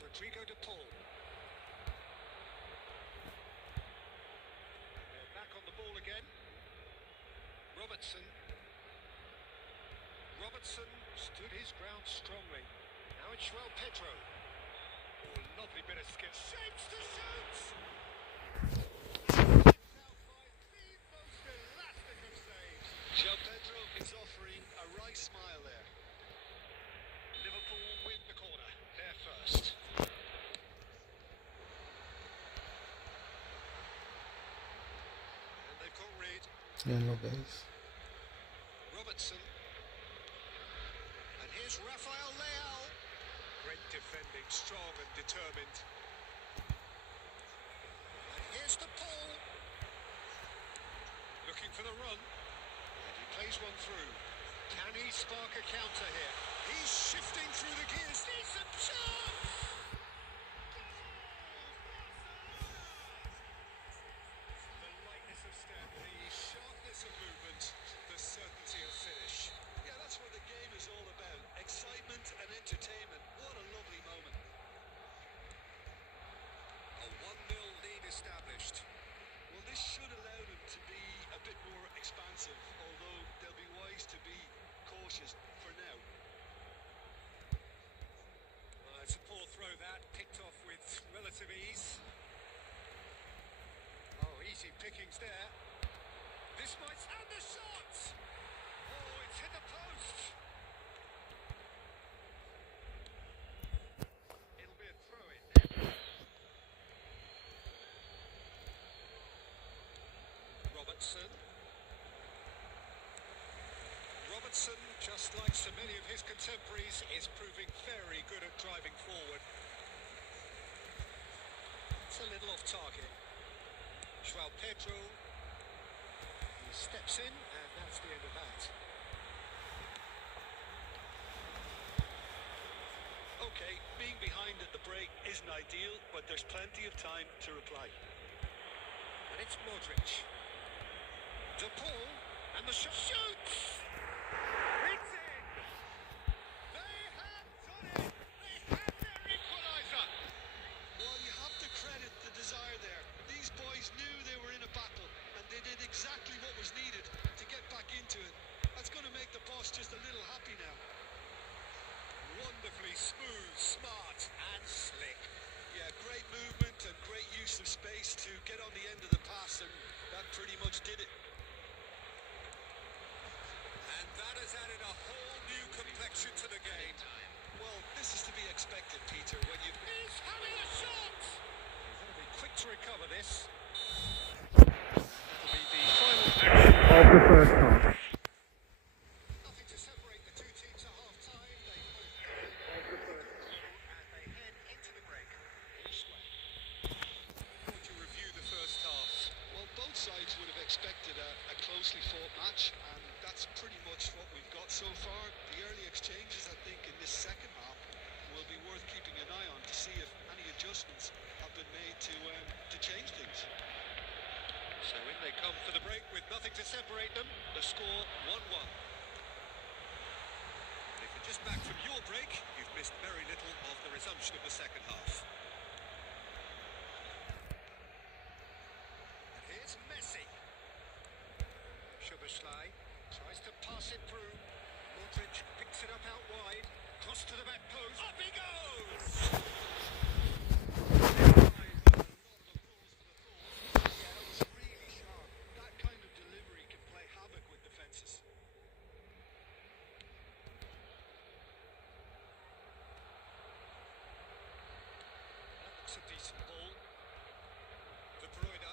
Rodrigo de Paul. They're back on the ball again. Robertson. Robertson stood his ground strongly. Now it's Pedro. Oh, lovely bit of skill. Shapes to shoot! Out by the most elastic of saves. Pedro is offering a right smile there. Liverpool win the corner. They're first. And they've got rid. Hello guys. Robertson. And here's Rafael Leao. Great defending, strong and determined. And here's the Paul. Looking for the run. And he plays one through. Can he spark a counter here? He's shifting through the gears. Decent chance! The lightness of step, the sharpness of movement, the certainty of finish. Yeah, that's what the game is all about. Excitement and entertainment. What a lovely moment. A 1-0 lead established. Well, this should allow them to be a bit more expansive, although they'll be wise to be cautious for now. It's a poor throw that, picked off with relative ease. Oh, easy pickings there. This might... And the shot! Oh, it's hit the post. It'll be a throw-in. Robertson. Robertson, just like so many of his contemporaries, is proving very good at driving forward. It's a little off target. Pedro. He steps in, and that's the end of that. Okay, being behind at the break isn't ideal, but there's plenty of time to reply. And it's Modric. De Paul, and the shot shoots! It's in! They have done it! They have their equaliser! Well, you have to credit the desire there. These boys knew they were in a battle, and they did exactly what was needed to get back into it. That's going to make the boss just a little happy now. Wonderfully smooth, smart, and slick. Yeah, great movement and great use of space to get on the end of the pass, and that pretty much did it. And that has added a whole new complexion to the game. Well, this is to be expected, Peter, when you've... He's having a shot! He's going to be quick to recover this. That'll be the final action Of the first half. Nothing to separate the two teams at half-time. They both and they head into the break. All square. How would you review the first half? Well, both sides would have expected a closely fought match, and that's pretty much what we've got so far. The early exchanges, I think, in this second half will be worth keeping an eye on to see if any adjustments have been made to change things. So in they come for the break with nothing to separate them. The score 1-1. If you're just back from your break, you've missed very little of the resumption of the second half. And here's Messi. Szoboszlai tries to pass it through. Modric picks it up out wide. Cross to the back post. Up he goes! A decent ball. De Bruyne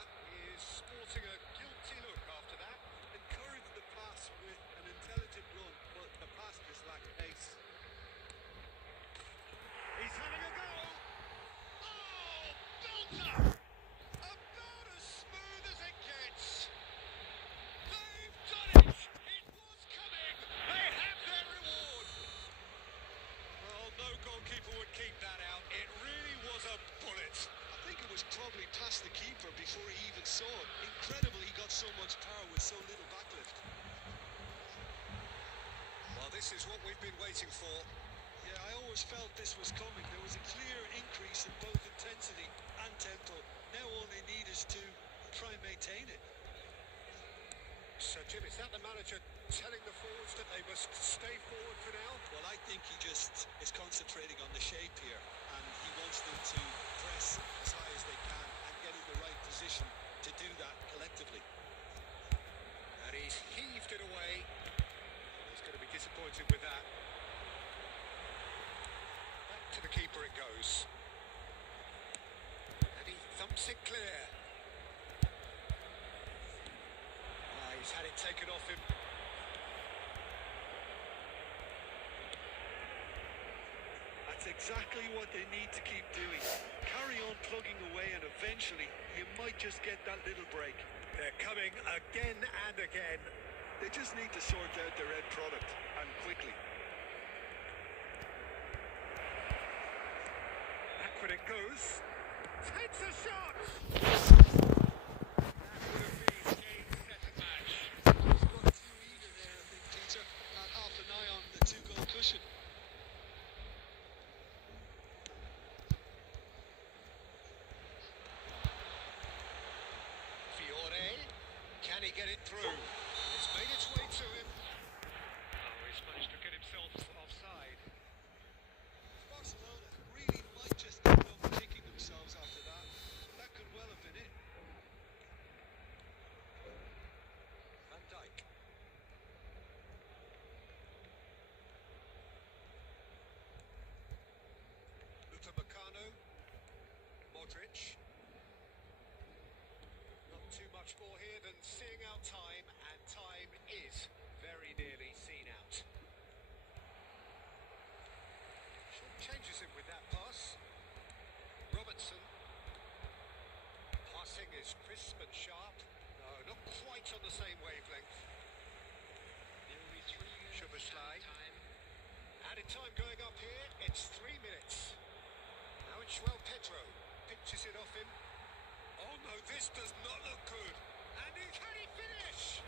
is sporting a guilty look after that. Encouraged the pass with an intelligent run, but the pass just lacked pace. He's having a go. Oh, belter! About as smooth as it gets. They've done it! It was coming! They have their reward! Well, no goalkeeper would keep that out. It really was a bullet. I think it was probably past the keeper before he even saw it. Incredible he got so much power with so little backlift. Well, this is what we've been waiting for. Yeah, I course, felt this was coming. There was a clear increase in both intensity and tempo. Now all they need is to try and maintain it. So, Jim, is that the manager telling the forwards that they must stay forward for now? Well, I think he just is concentrating on the shape here, and he wants them to press as high as they can and get in the right position to do that collectively. And he's heaved it away. He's going to be disappointed with that. Back to the keeper it goes. And he thumps it clear. He's had it taken off him. That's exactly what they need to keep doing. Carry on plugging away, and eventually you might just get that little break. They're coming again and again. They just need to sort out their end product, and quickly. Back when it goes. Takes a shot! Can he get it through? It's made its way to him. Oh, he's managed to get himself offside. Barcelona really might just end up kicking themselves after that. That could well have been it. Van Dijk. Upamecano. Modric. Too much more here than seeing out time, and time is very nearly seen out. Changes him with that pass. Robertson. Passing is crisp and sharp. No, not quite on the same wavelength. Nearly 3 minutes time. Added time going up here. It's 3 minutes. Now it's Joel Pedro. Pitches it off him. Oh no, this does not look good. And can he finish?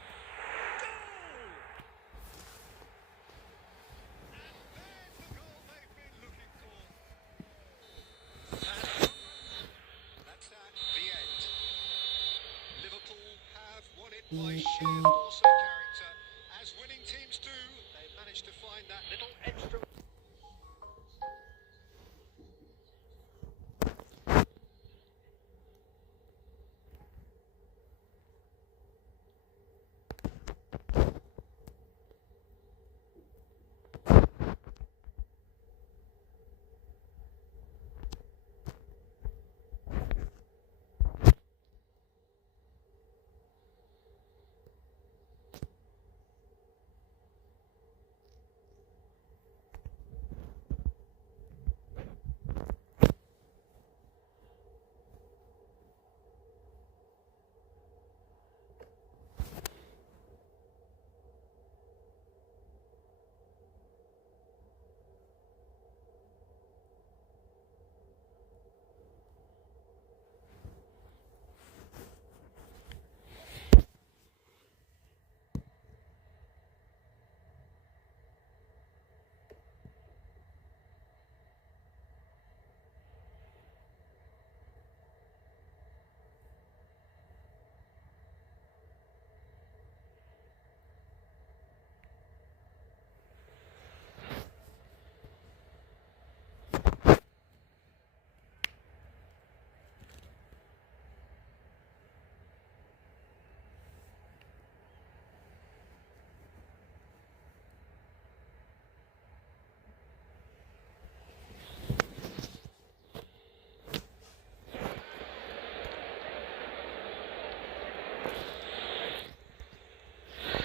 Goal! And there's the goal they've been looking for. That's that, the end. Liverpool have won it by sheer force of character. As winning teams do, they managed to find that little extra.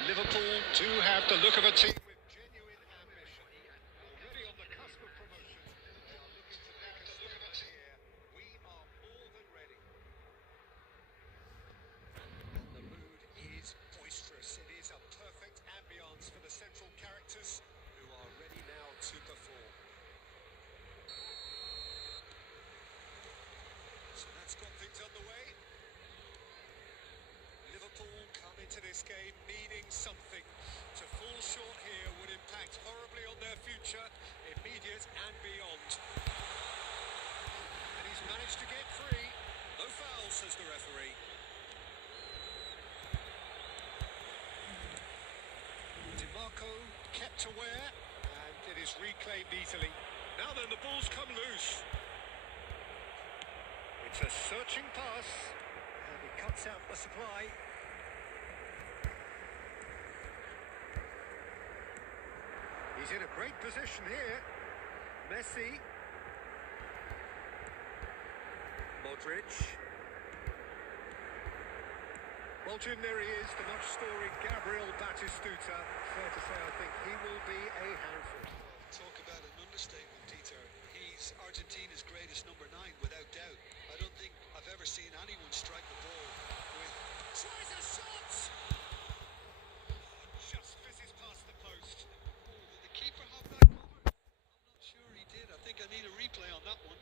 Liverpool do have the look of a team with genuine ambition. Already on the cusp of promotion. They are looking to make a statement here. We are more than ready. And the mood is boisterous. It is a perfect ambience for the central characters who are ready now to perform. So that's got things underway. Liverpool come into this game needing something. To fall short here is reclaimed easily. Now then, the ball's come loose. It's a searching pass. And it cuts out the supply. He's in a great position here. Messi. Modric. Well, Jim, there he is, the much-storied Gabriel Batistuta. Fair to say, I think he will be a handful. Talk about an understatement, Dieter. He's Argentina's greatest number 9, without doubt. I don't think I've ever seen anyone strike the ball with... Tries a shot! Just fizzes past the post. Oh, did the keeper have that covered? I'm not sure he did. I think I need a replay on that one.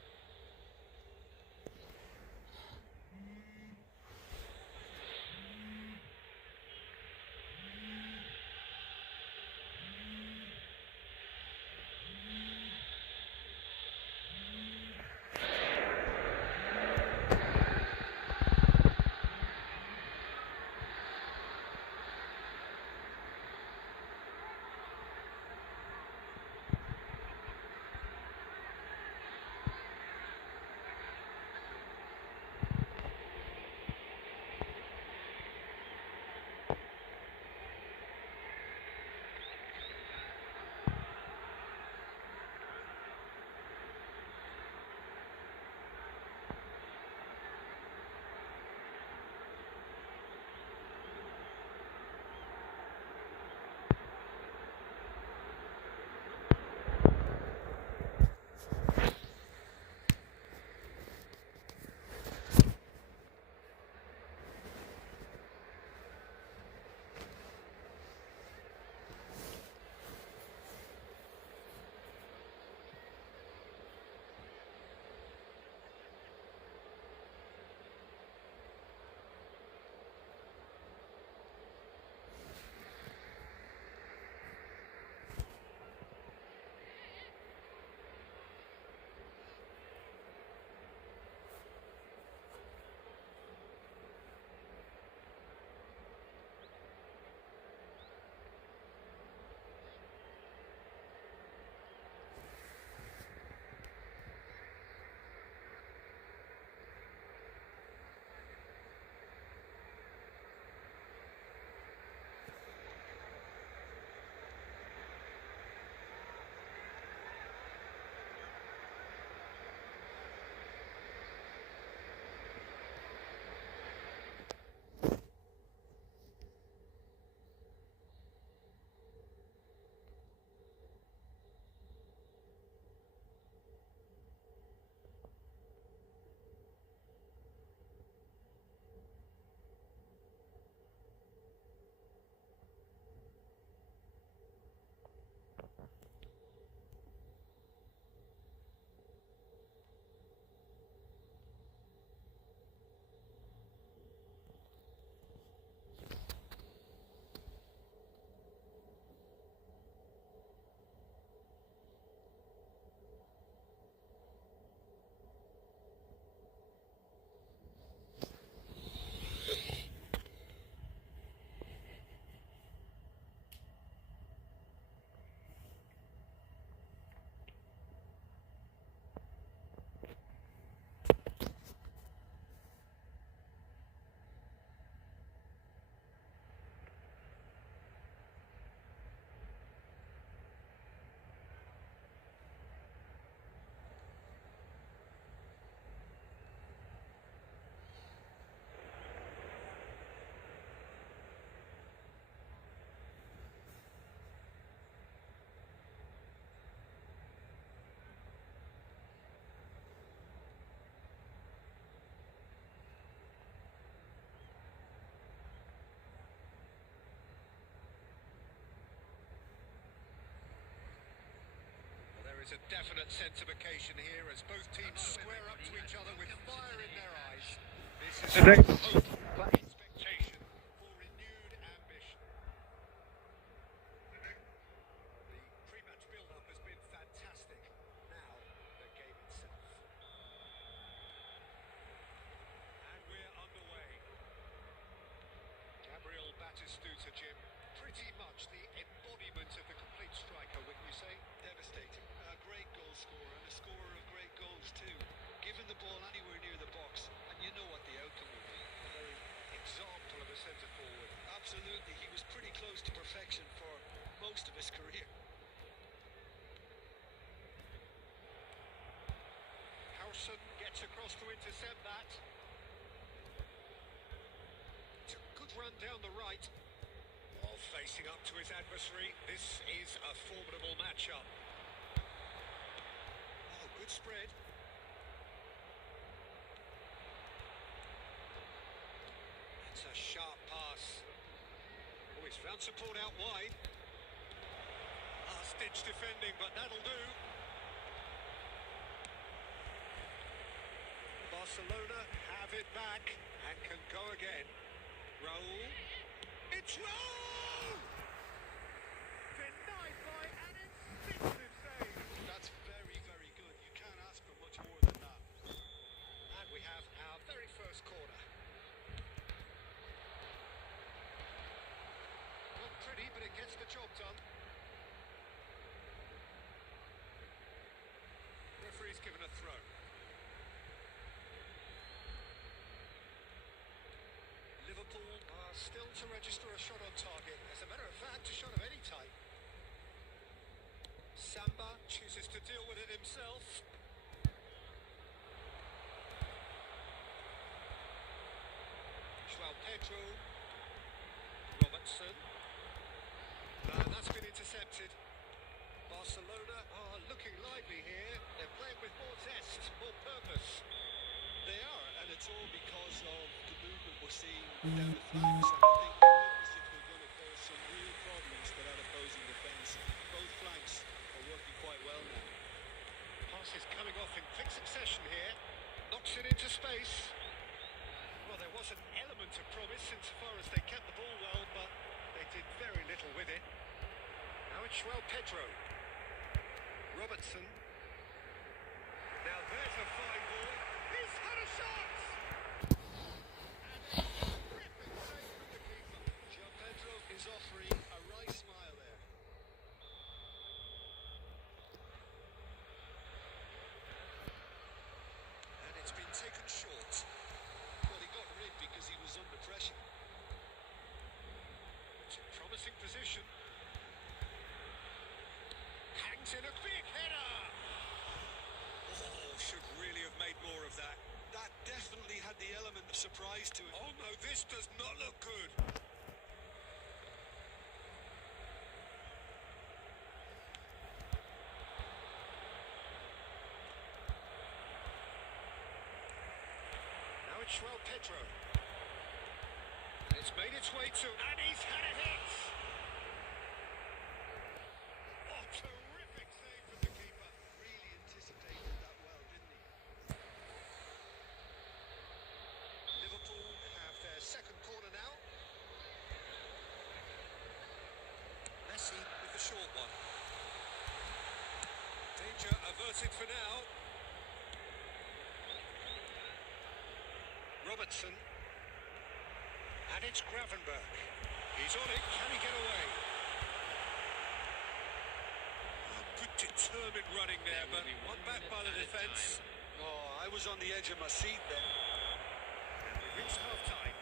There's a definite sense of occasion here as both teams square up to each other with fire in their eyes. This is hope for expectation, for renewed ambition. The pre-match build-up has been fantastic. Now, the game itself. And we're underway. Gabriel Batistuta, Jim. Pretty much the embodiment of the complete striker, wouldn't you say? Devastating. Robertson gets across to intercept that. It's a good run down the right. While facing up to his adversary, this is a formidable matchup. Oh, good spread. It's a sharp pass. Oh, he's found support out wide. Last-ditch defending, but that'll do. Barcelona have it back and can go again. Raul. It's Raul! Denied by an instinctive save. That's very, very good. You can't ask for much more than that. And we have our very first corner. Not pretty, but it gets the job done. Referee's given a throw. Liverpool are still to register a shot on target. As a matter of fact, a shot of any type. Samba chooses to deal with it himself. João Pedro. Robertson. And that's been intercepted. Barcelona are looking lively here. They're playing with more zest, more purpose. They are, and it's all because of the movement we're seeing down the flanks. And I think they look as if they're going to cause some real problems for that opposing defence. Both flanks are working quite well now. Pass is coming off in quick succession here. Knocks it into space. Well, there was an element of promise insofar as they kept the ball well, but they did very little with it. Now it's João Pedro. Robertson. Now there's a fine ball. He's had a shot! And a terrific save from the keeper. João Pedro is offering a right smile there. And it's been taken short. Well, he got rid because he was under pressure. It's a promising position. Hangs in a big header! Oh, should really have made more of that. That definitely had the element of surprise to it. Oh no, this does not look good. Now it's João Pedro. It's made its way to... And he's had a hit! Oh, terrific save from the keeper. Really anticipated that well, didn't he? Liverpool have their second corner now. Messi with the short one. Danger averted for now. Robertson. And it's Gravenberg. He's on it. Can he get away? Oh, good determined running there, but one back by the defence. Oh, I was on the edge of my seat then. Reached half-time.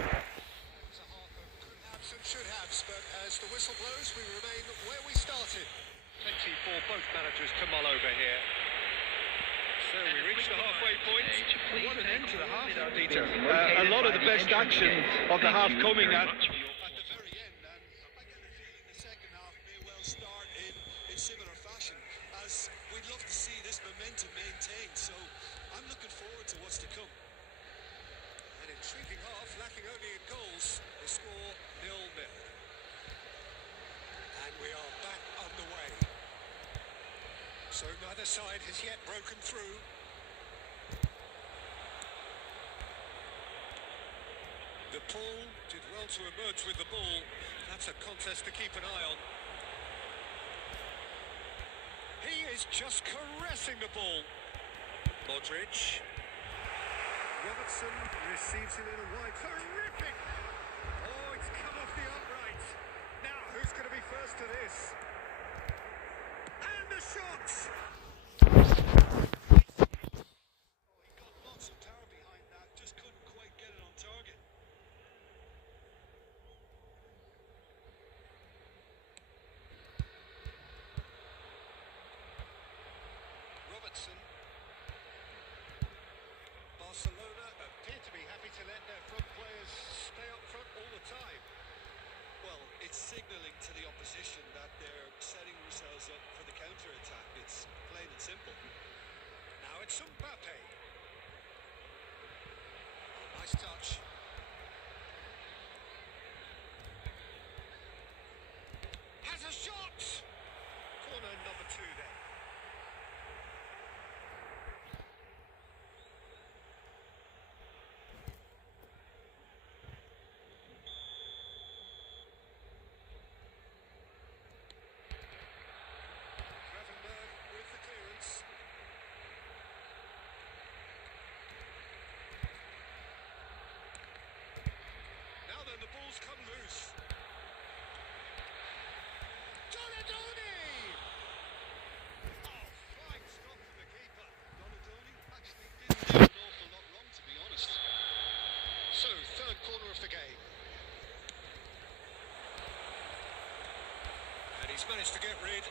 It was a half of could haves and should haves, but as the whistle blows, we remain where we started. Plenty for both managers to mull over here. So we reached the halfway point. What an end to the half, Peter. A lot of the best action of the half coming at. At the very end, and I get the feeling the second half may well start in similar fashion, as we'd love to see this momentum maintained. So I'm looking forward to what's to come. An intriguing half, lacking only in goals. The score 0-0. And we are back underway. So neither side has yet broken through. The Paul did well to emerge with the ball. That's a contest to keep an eye on. He is just caressing the ball. Modric. Robertson receives it in a wide. Terrific! Oh, it's come off the upright. Now, who's going to be first to this? And the shot! Oh, he got lots of power behind that, just couldn't quite get it on target. Robertson. signalling to the opposition that they're setting themselves up for the counter-attack. It's plain and simple. Now it's Mbappe. Nice touch. Has a shot! Corner number 2 then. Gravenberg with the clearance. Now then, the ball's come loose. Donadoni! Oh, fine stop from the keeper. Donadoni actually didn't do an awful lot wrong, to be honest. So, third corner of the game. And he's managed to get rid.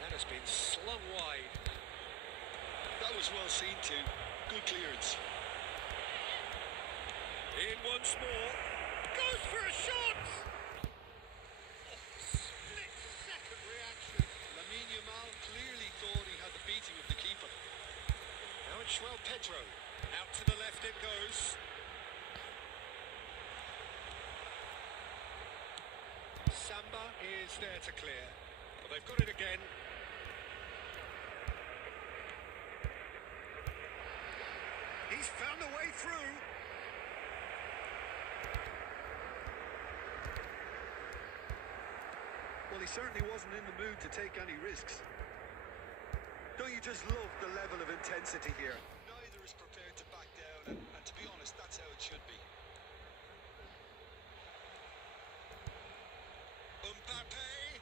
That has been slung wide. That was well seen too. Good clearance. In once more. Goes for a shot! Oh, split-second reaction. Lamine Yamal clearly thought he had the beating of the keeper. Now it's João Pedro. Out to the left it goes. Samba is there to clear. Well, they've got it again. He's found a way through. Well, he certainly wasn't in the mood to take any risks. Don't you just love the level of intensity here? Neither is prepared to back down, and to be honest, that's how it should be. Mbappe.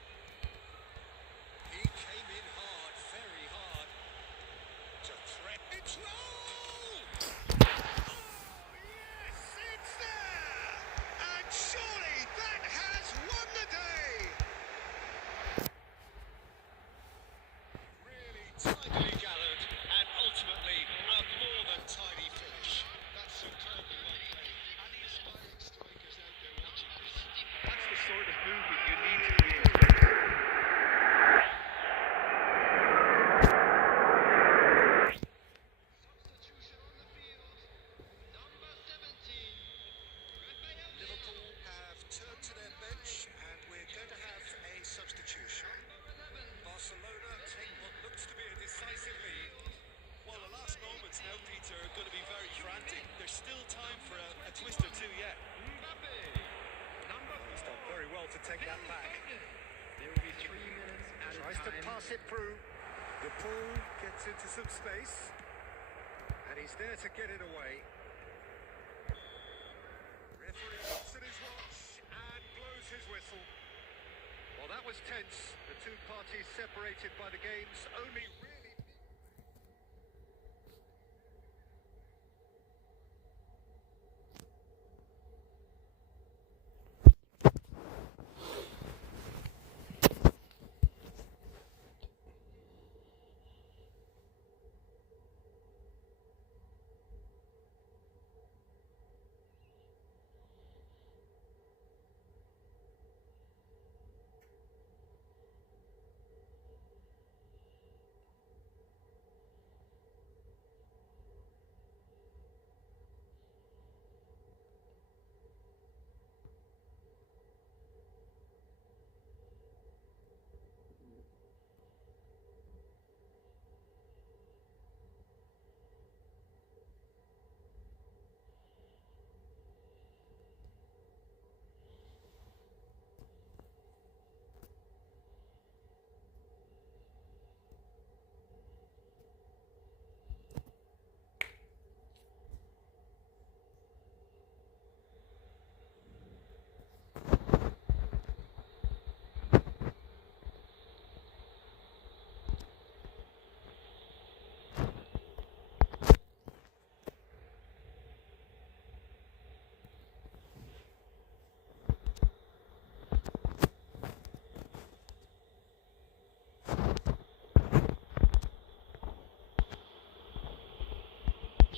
He came in hard, very hard. To threat. It's roll! Oh, yes, it's there! And surely that has won the day! Really tidily gathered, and ultimately a more than tidy finish. That's superbly well played. Any aspiring strikers out there watching this? That's the sort of movement you need to reinforce. Substitution on the field. Number 17. Liverpool have turned to their bench, and we're going to have a substitution. Barcelona take what looks to be a decisive lead. Well, the last moments now, Peter, are going to be very frantic. There's still time for a twist or two yet. He's done very well to take that back. There will be 3 minutes at a Tries to time. pass it through. The ball gets into some space, and he's there to get it away. Referee looks at his watch and blows his whistle. Well, that was tense. The two parties separated by the game's only really...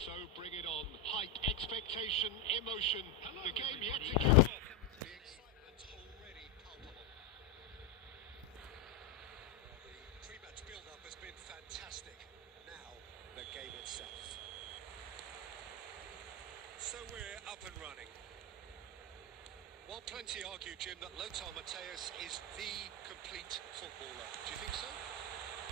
So bring it on. Hype, expectation, emotion. The game yet to kick off. The excitement already So we're up and running. While plenty argue, Jim, that Lothar Matthäus is the complete footballer. Do you think so?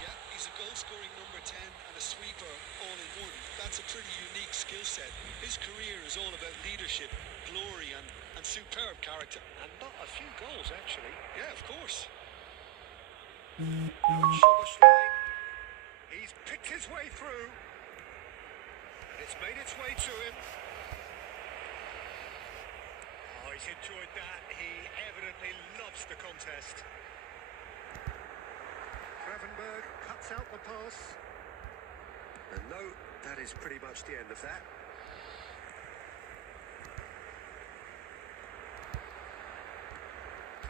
Yeah, he's a goal-scoring number 10 and a sweeper all in one. That's a pretty unique skill set. His career is all about leadership, glory and superb character. And not a few goals, actually. Yeah, of course. Now it's Szoboszlai. He's picked his way through. And it's made its way to him. Oh, he's enjoyed that. He evidently loves the contest. Gravenberg cuts out the pass. And no, that is pretty much the end of that.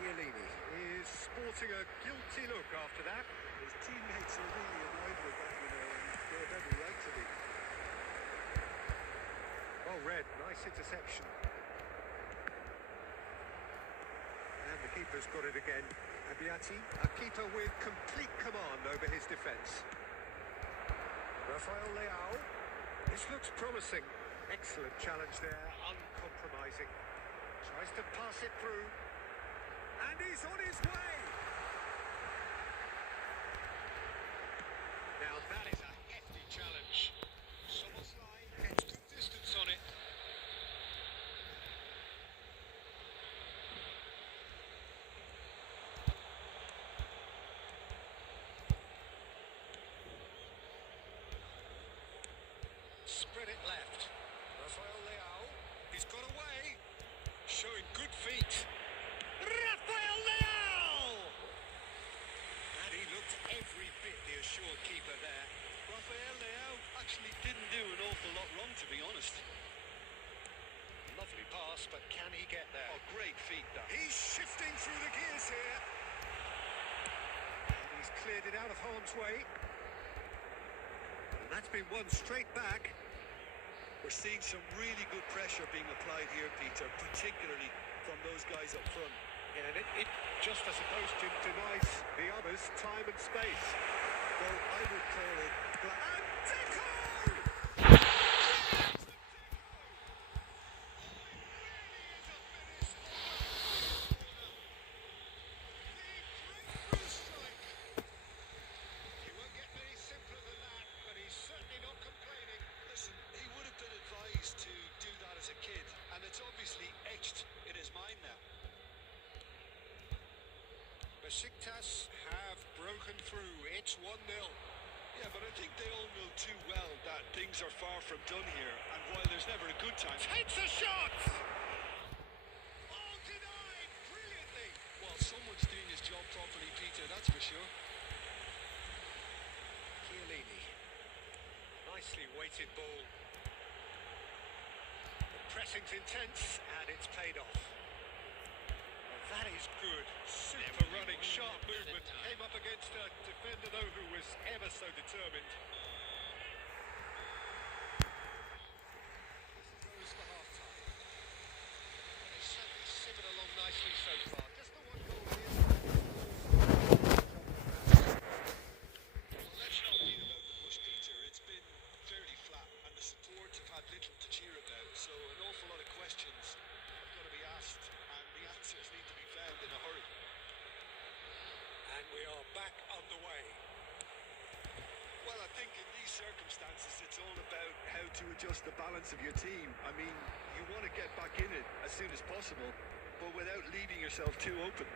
Chiellini is sporting a guilty look after that. His teammates are really annoyed with that, and they have every right to be. Well read, nice interception. And the keeper's got it again. Abbiati, a keeper with complete command over his defence. Rafael Leao. This looks promising. Excellent challenge there, uncompromising. Tries to pass it through. And he's on his way! Now that is a hefty challenge. Szoboszlai gets good distance on it. Spread it left. Rafael Leao. He's got away. Showing good feet. Rafael Leao! And he looked every bit the assured keeper there. Rafael Leao actually didn't do an awful lot wrong, to be honest. Lovely pass, but can he get there? Oh, great feet, that. He's shifting through the gears here. And he's cleared it out of harm's way. And that's been won straight back. We're seeing some really good pressure being applied here, Peter, particularly from those guys up front. Yeah, and it just, I suppose, denies the others time and space. Well, I would call it... And Deco! He won't get any simpler than that, but he's certainly not complaining. Listen, he would have been advised to do that as a kid, and it's obviously etched in his mind now. Besiktas have broken through. It's 1-0. Yeah, but I think they all know too well that things are far from done here, and while there's never a good time... Takes a shot! Oh, denied brilliantly. Well, someone's doing his job properly, Peter, that's for sure. Chiellini. Nicely weighted ball. The pressing's intense, and it's paid off. Well, that is good. Super running, sharp movement. Came up against a defender, though, who was ever so determined. This goes for half-time. They certainly simmered along nicely so far. Just the one goal here. Well, let's not beat about the bush, Peter. It's been fairly flat, and the support have had little to cheer about, so an awful lot of questions have got to be asked, and the answers need to be found in a hurry. And we are back underway. Well, I think in these circumstances, it's all about how to adjust the balance of your team. I mean, you want to get back in it as soon as possible, but without leaving yourself too open.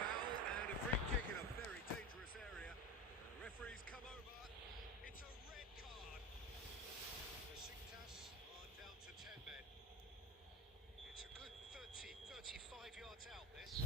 Foul and a free kick in a very dangerous area. The referee's come over. It's a red card. Besiktas are down to 10 men. It's a good 35 yards out, this.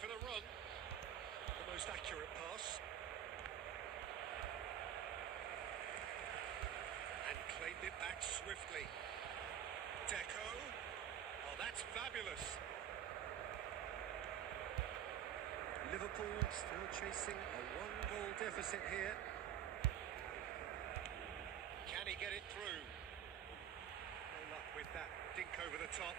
for the run. The most accurate pass. And claimed it back swiftly. Deco. Oh, that's fabulous. Liverpool still chasing a one-goal deficit here. Can he get it through? No luck with that dink over the top.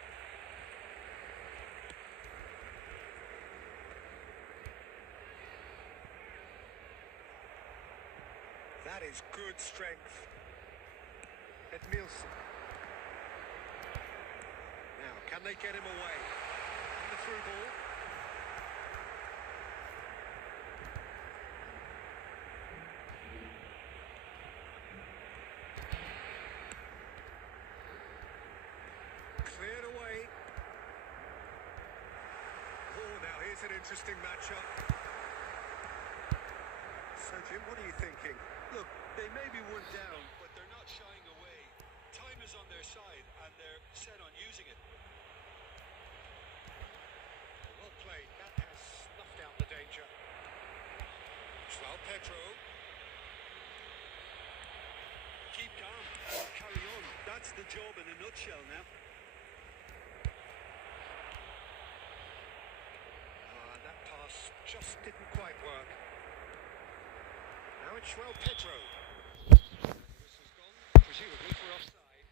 That is good strength. Edmilson. Now, can they get him away? And the through ball. Cleared away. Oh, now here's an interesting matchup. So, Jim, what are you thinking? Look, they may be one down, but they're not shying away. Time is on their side, and they're set on using it. Well played. That has snuffed out the danger. João Pedro. Keep calm. Carry on. That's the job in a nutshell now. That pass just didn't quite work. Now it's João Pedro. Whistle's gone, presumably for offside.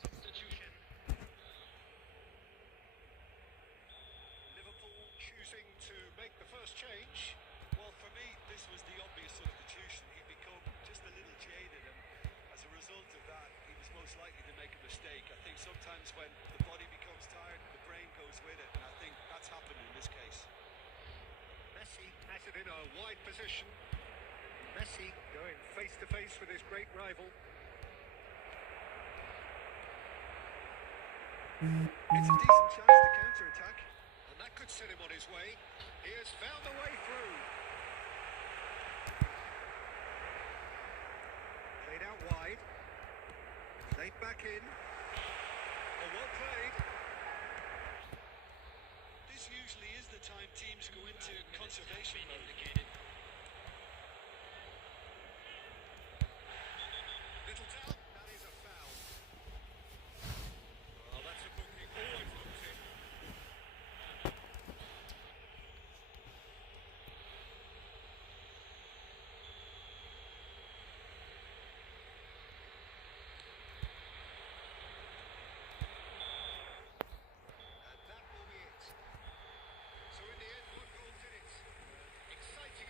Substitution. Liverpool choosing to make the first change. Well, for me, this was the obvious substitution. He'd become just a little jaded, and as a result of that, he was most likely to make a mistake. I think sometimes when the body becomes tired, the brain goes with it, and I think that's happened in this case. Messi has it in a wide position. Messi going face to face with his great rival. It's a decent chance to counter-attack. And that could set him on his way. He has found the way through. Played out wide. Played back in. Oh, well played. This usually is the time teams go into conservation mode. Indicated. Little doubt, that is a foul. Oh, that's a booking. Always looks in. And that will be it. So in the end, one goal did it. Exciting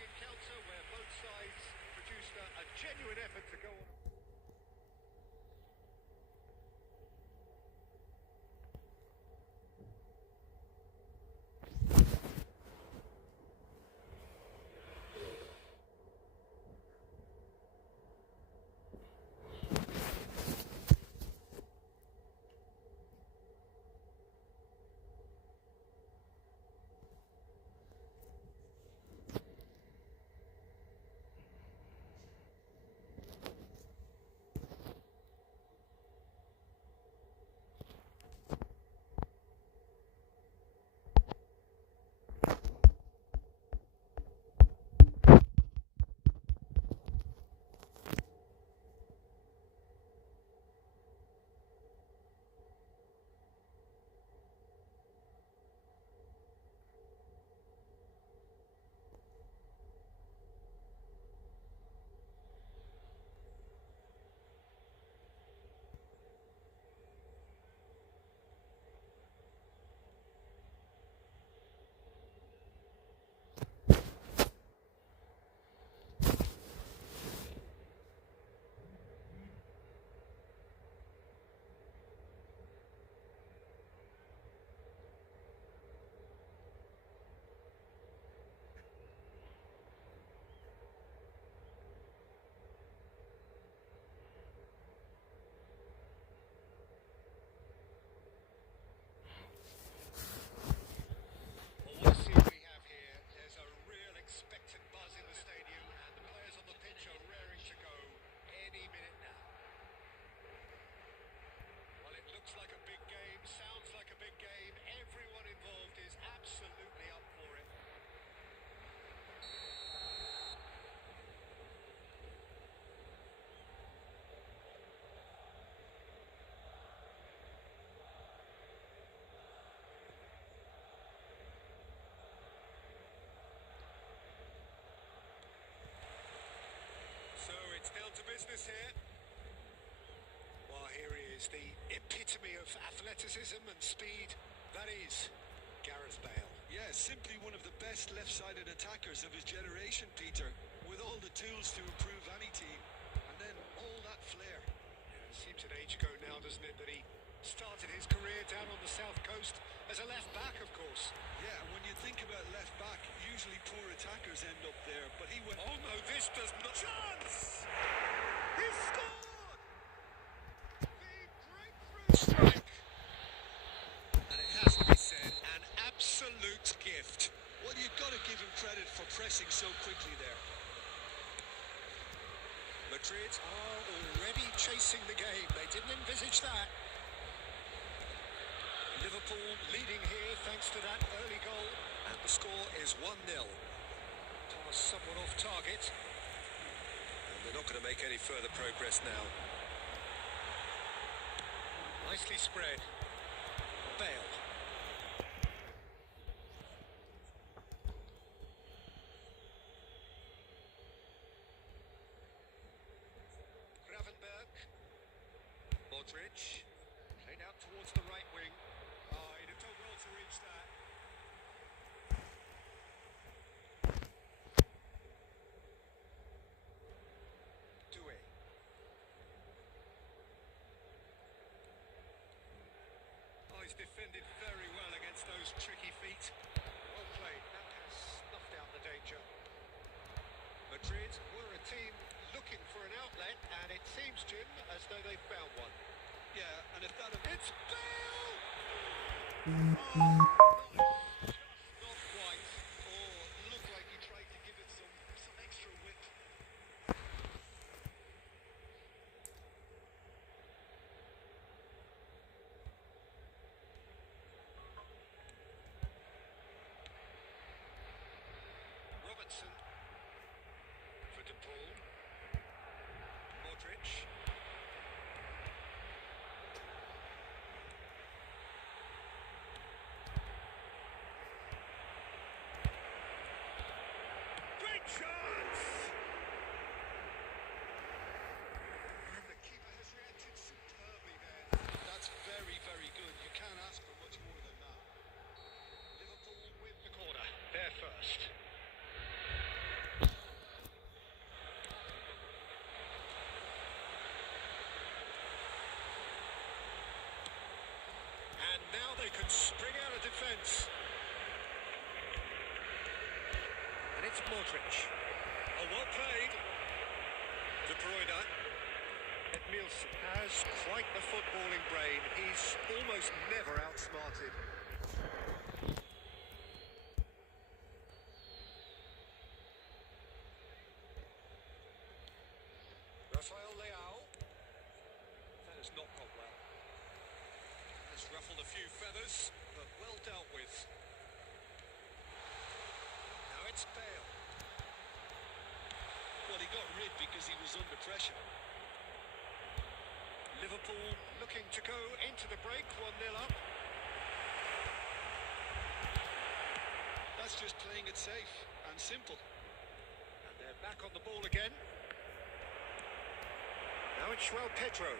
business here. Well, here he is, the epitome of athleticism and speed. That is Gareth Bale. Yeah, simply one of the best left-sided attackers of his generation, Peter, with all the tools to improve any team, and then all that flair. Yeah, it seems an age ago now, doesn't it, that he started his career down on the south coast as a left back, of course. Yeah, and when you think about left back, usually poor attackers end up there, but he went... Oh no, this does not... Chance! He scored! The breakthrough strike! And it has to be said, an absolute gift. Well, you've got to give him credit for pressing so quickly there. Madrid are already chasing the game. They didn't envisage that. Liverpool leading here thanks to that early goal. And the score is 1-0. Pass somewhat off target. And they're not going to make any further progress now. Nicely spread. Bale. Gravenberg. Modric. Played out towards the right wing. Oh, he'd have done well to reach that. Doué. Oh, he's defended very well against those tricky feet. Well played. That has snuffed out the danger. Madrid were a team looking for an outlet, and it seems, Jim, as though they've found one. Yeah, and if that... It's Bale! Oh, not quite. Or looked like he tried to give it some extra width. Robertson for De Paul. Modric. Great chance! And the keeper has reacted superbly there. That's very, very good. You can't ask for much more than that. Liverpool win the corner. They're first. And now they can spring out of defence. And it's Modric. Oh, well played. De Bruyne. Nielsen has quite the footballing brain. He's almost never outsmarted. Rafael Leao. That has not gone well. Has ruffled a few feathers, but well dealt with. Now it's Bale. Well, he got rid because he was under pressure. Liverpool looking to go into the break, 1-0 up. That's just playing it safe and simple. And they're back on the ball again. Now it's João Pedro.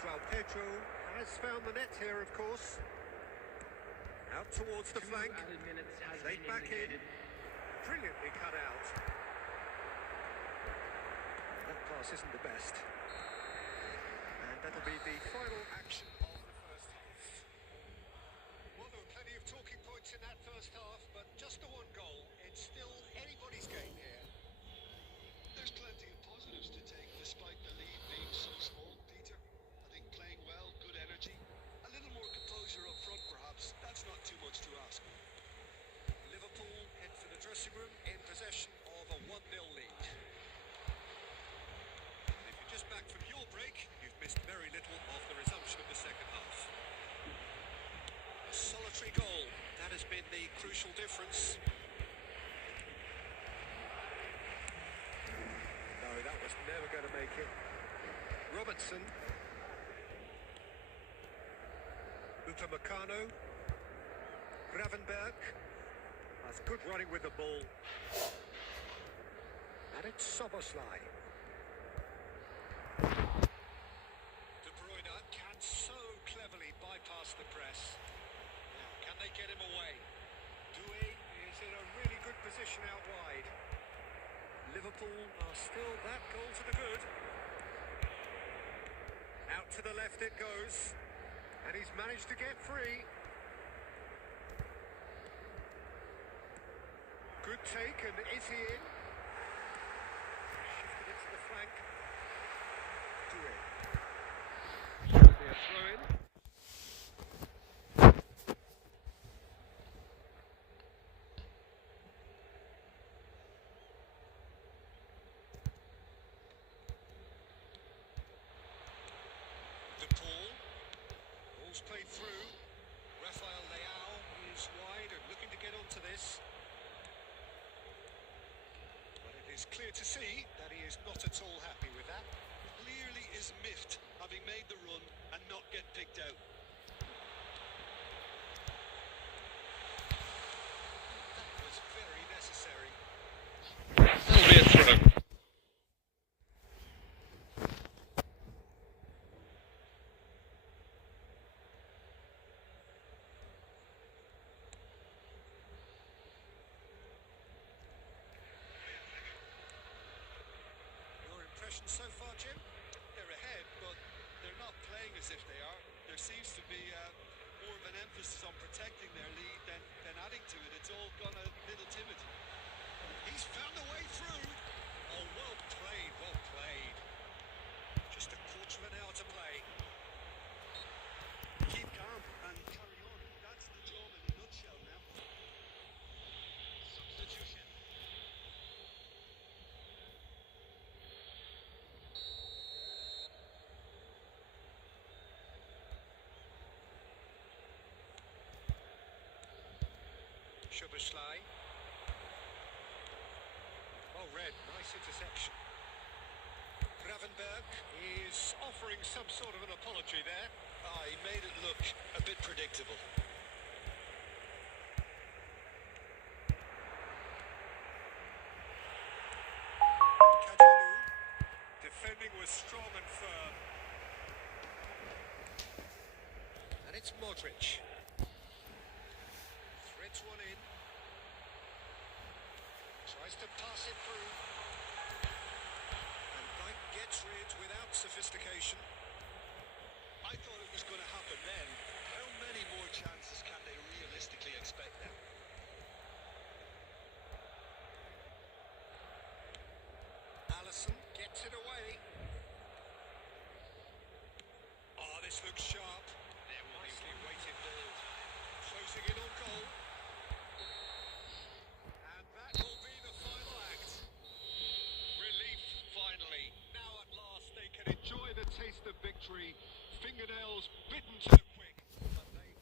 João Pedro has found the net here, of course. Out towards the flank. Added minutes has Played been back in. indicated. Brilliantly cut out. That pass isn't the best. And that'll be the final action of the first half. Well, there were plenty of talking points in that first half, but just the one goal. It's still anybody's game here. There's plenty of positives to take despite the lead being so small, Peter. I think playing well, good energy, a little more composure up front perhaps. That's not too much to ask. Liverpool head for the dressing room in possession of a 1-0 lead. And if you're just back from your break, you've missed very little of the resumption of the second half. A solitary goal, that has been the crucial difference. No, that was never going to make it. Robertson. Upamecano. Gravenberg has good running with the ball. And it's Soboslai. De Bruyne can so cleverly bypass the press. Now, can they get him away? Doué is in a really good position out wide. Liverpool are still that goal to the good. Out to the left it goes. And he's managed to get free. Good take, and is he in? Shifted it to the flank. Doué. Should be a throw in. De Paul. Ball's played through. Rafael Leao is wide and looking to get onto this. But it is clear to see that he is not at all happy with that. Clearly is miffed having made the run and not get picked out. That was very necessary. That'll be a throw. Your impression so far, Jim? They're ahead, but they're not playing as if they are. There seems to be more of an emphasis on protecting their lead than adding to it. It's all gone a little timid. He's found a way through. Oh, well played, well played. Just a quarter of an hour to play. Keep calm and carry on. That's the job in a nutshell now. Substitution. Szoboszlai. Well read, nice interception. Gravenberg is offering some sort of an apology there. He made it look a bit predictable. Kajalu. Defending was strong and firm. And it's Modric. Threads one in. Tries to pass it through. And Dyke gets rid without sophistication. I thought it was going to happen then. How many more chances can they realistically expect now? Allison gets it away. Oh, this looks sharp. Nicely weighted ball. Closing in on goal. And that will be the final act. Relief, finally. Now at last they can enjoy the taste of victory. Fingernails bitten to the quick. But they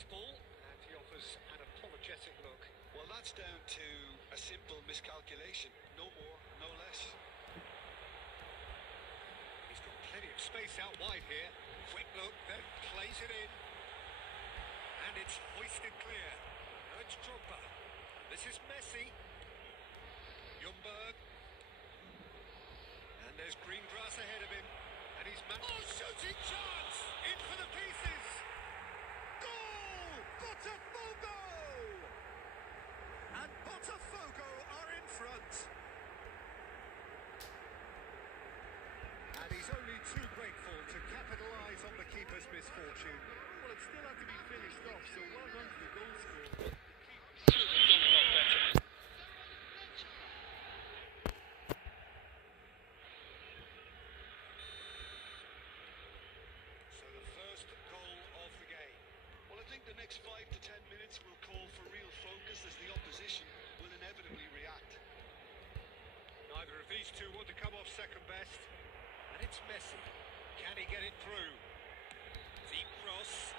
Nice ball, and he offers an apologetic look. Well, that's down to a simple miscalculation. No more, no less. He's got plenty of space out wide here. Quick look, then plays it in. And it's hoisted clear. Now it's Drogba. This is Messi. Ljungberg. And there's green grass ahead of him. And he's shooting chance! In for the pieces! Goal! Botafogo! And Botafogo are in front. And he's only too grateful to capitalise on the keeper's misfortune. Well, it still had to be finished off, so well done to the goal scorer. Should have done a lot better. So the first goal of the game. Well, I think the next 5 to 10 minutes will call for real focus as the opposition will inevitably react. Neither of these two want to come off second best. And it's Messi. Can he get it through? Deep cross.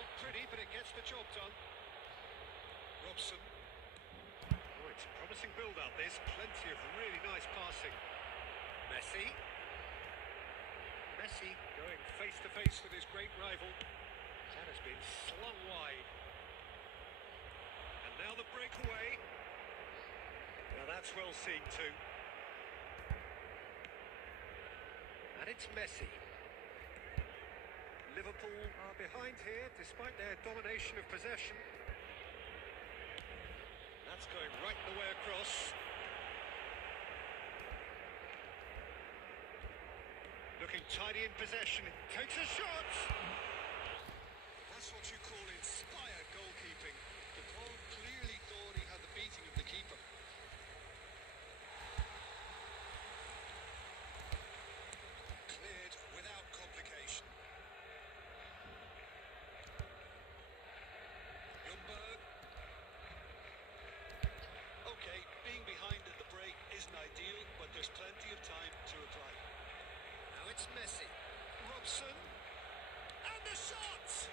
Not pretty, but it gets the job done. Robson. Oh, it's a promising build-up. There's plenty of really nice passing. Messi. Messi going face-to-face with his great rival. That has been slung wide. And now the breakaway. Now that's well seen too. And it's Messi. Liverpool are behind here despite their domination of possession. That's going right the way across. Looking tidy in possession. Takes a shot. That's what you call inspired goalkeeping. The ball clearly thought he had the beating of the keeper. Cleared without complication. Ljungberg. Okay, being behind at the break isn't ideal, but there's plenty of time to reply. Now it's Messi. Robson. And the shot!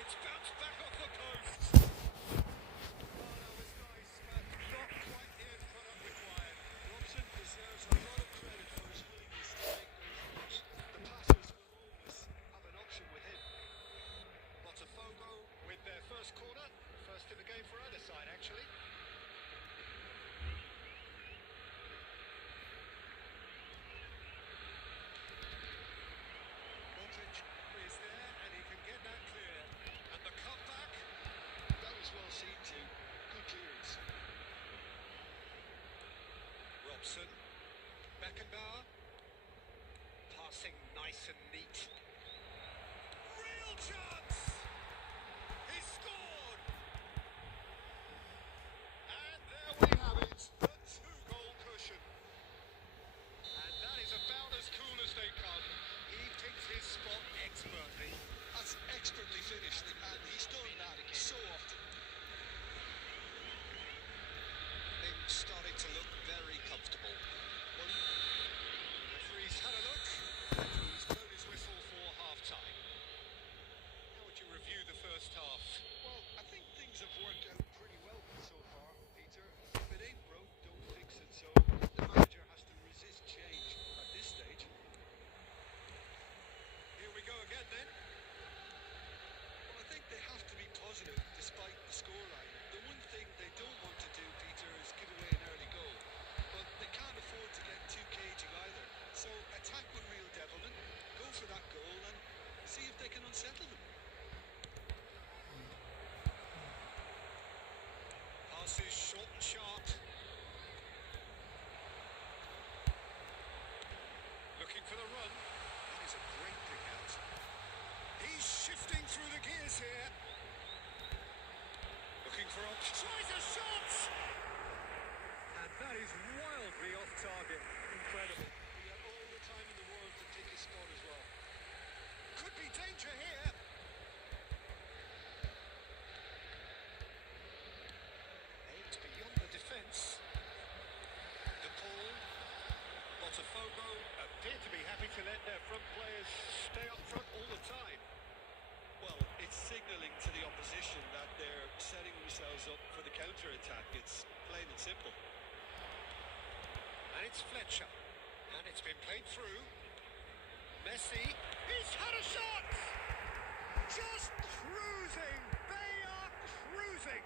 It's bounced back off the post. Oh, that was nice, but not quite the end product required. Robson deserves a lot of credit for his willingness to make those runs. The passers will always have an option with him. Botafogo with their first corner. First in the game for either side, actually. Modric is there, and he can get that clear. And the cutback. That was well seen too. Good clearance. Robson. Beckenbauer. Passing nice and neat. Real chance! He scored! And there we have it, the two-goal cushion. And that is about as cool as they come. He picked his spot expertly. That's expertly finished, and he's done that so often. Things starting to look very comfortable. Referee's had a look, and he's blown his whistle for half-time. How would you review the first half? Well, I think things have worked out pretty well so far, Peter. If it ain't broke, don't fix it. So the manager has to resist change at this stage. Here we go again then. Well, I think they have to be positive despite the scoreline. The one thing they don't want to do, Peter, is give away an early goal. But they can't afford to get too cagey either. So attack with real devilment, go for that goal and see if they can unsettle them. Pass is short and sharp. Looking for the run. That is a great pick out. He's shifting through the gears here. Looking for options. Tries a shot! And that is wildly off target. Incredible. He had all the time in the world to pick his spot as well. Could be danger here. Aimed beyond the defence. De Paul. Botafogo appear to be happy to let their front players stay up front all the time. Well, it's signalling to the opposition that they're setting themselves up for the counter-attack. It's plain and simple. And it's Fletcher. And it's been played through. Messi. He's had a shot! Just cruising. They are cruising.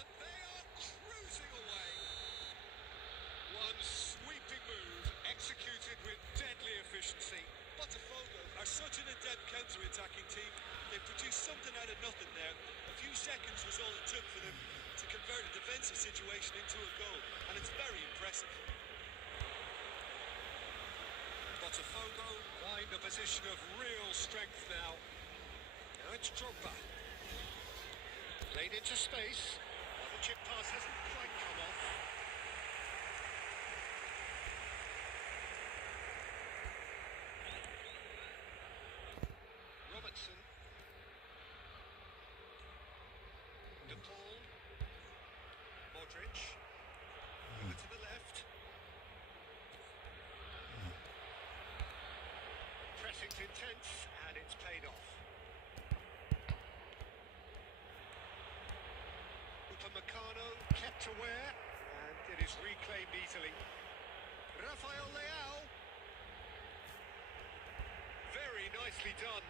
And they are cruising away. One sweeping move executed with deadly efficiency. Botafogo are such an adept counter-attacking team. They produced something out of nothing there. A few seconds was all it took for them to convert a defensive situation into a goal, and it's very impressive. Botafogo find a position of real strength now. Now it's Drogba. Played into space. Well, the chip pass hasn't quite come off. Robertson. De Paul. Modric. Over to the left. Pressing's intense, and it's paid off. Upamecano kept aware, and it is reclaimed easily. Rafael Leao. Very nicely done.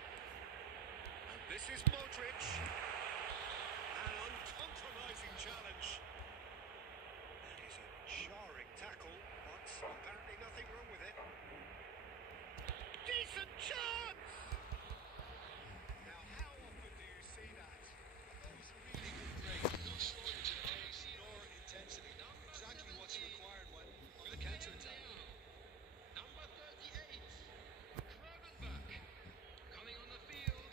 And this is Modric. An uncompromising challenge. That is a jarring tackle, but apparently nothing wrong with it. Decent chance! Now, how often do you see that? That was a really good break. No shortage of pace nor intensity. Exactly what's required when on the counter-attack. Number 38, Kragenbach. Coming on the field,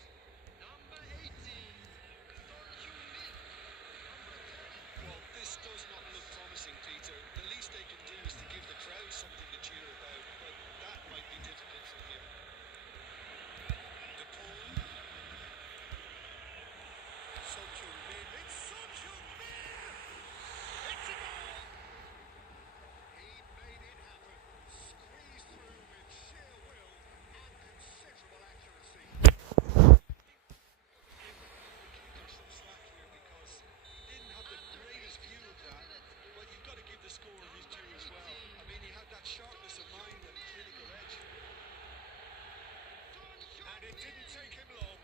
number 18, Son Heung-min. Number 10. Well, this does not look promising, Peter. The least they can do is to give the crowd something to cheer about, but that might be difficult from here. De Paul. Son Heung-min. It's Son Heung-min! It's a goal! He made it happen. Squeezed through with sheer will and considerable accuracy. Give some slack here because he didn't have the greatest view of that, but you've got to give the scorer his due as well. I mean, he had that sharpness of mind and clinical edge. And it didn't take him long.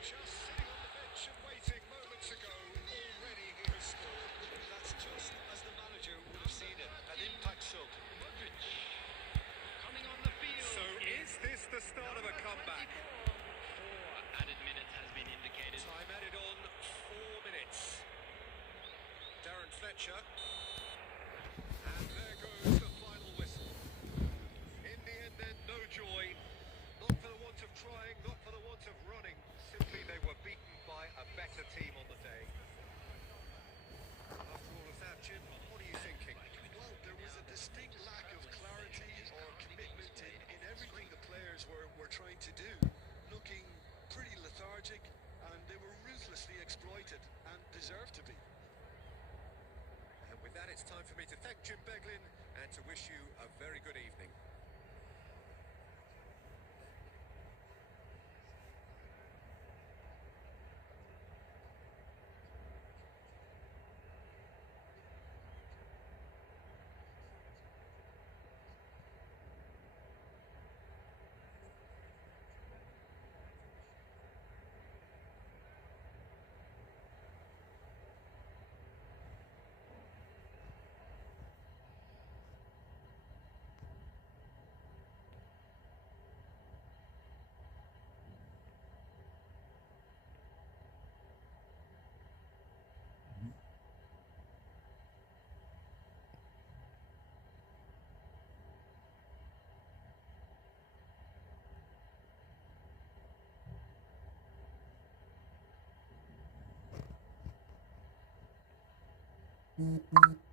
Just sitting on the bench and waiting moments ago, already he has scored. That's just as the manager would have seen it, an impact sub. Modric. Coming on the field. So is this the start of a comeback? 4 added minutes has been indicated. Time added on 4 minutes. Darren Fletcher. And there goes the final whistle. In the end then, no joy. Not for the want of trying, not for the want of running. Simply they were beaten by a better team on the day. After all of that, Jim, what are you thinking? Well, there was a distinct lack of clarity or commitment in everything the players were trying to do. Looking pretty lethargic, and they were ruthlessly exploited, and deserved to be. And with that, it's time for me to thank Jim Beglin and to wish you a very good evening. Mm-hmm.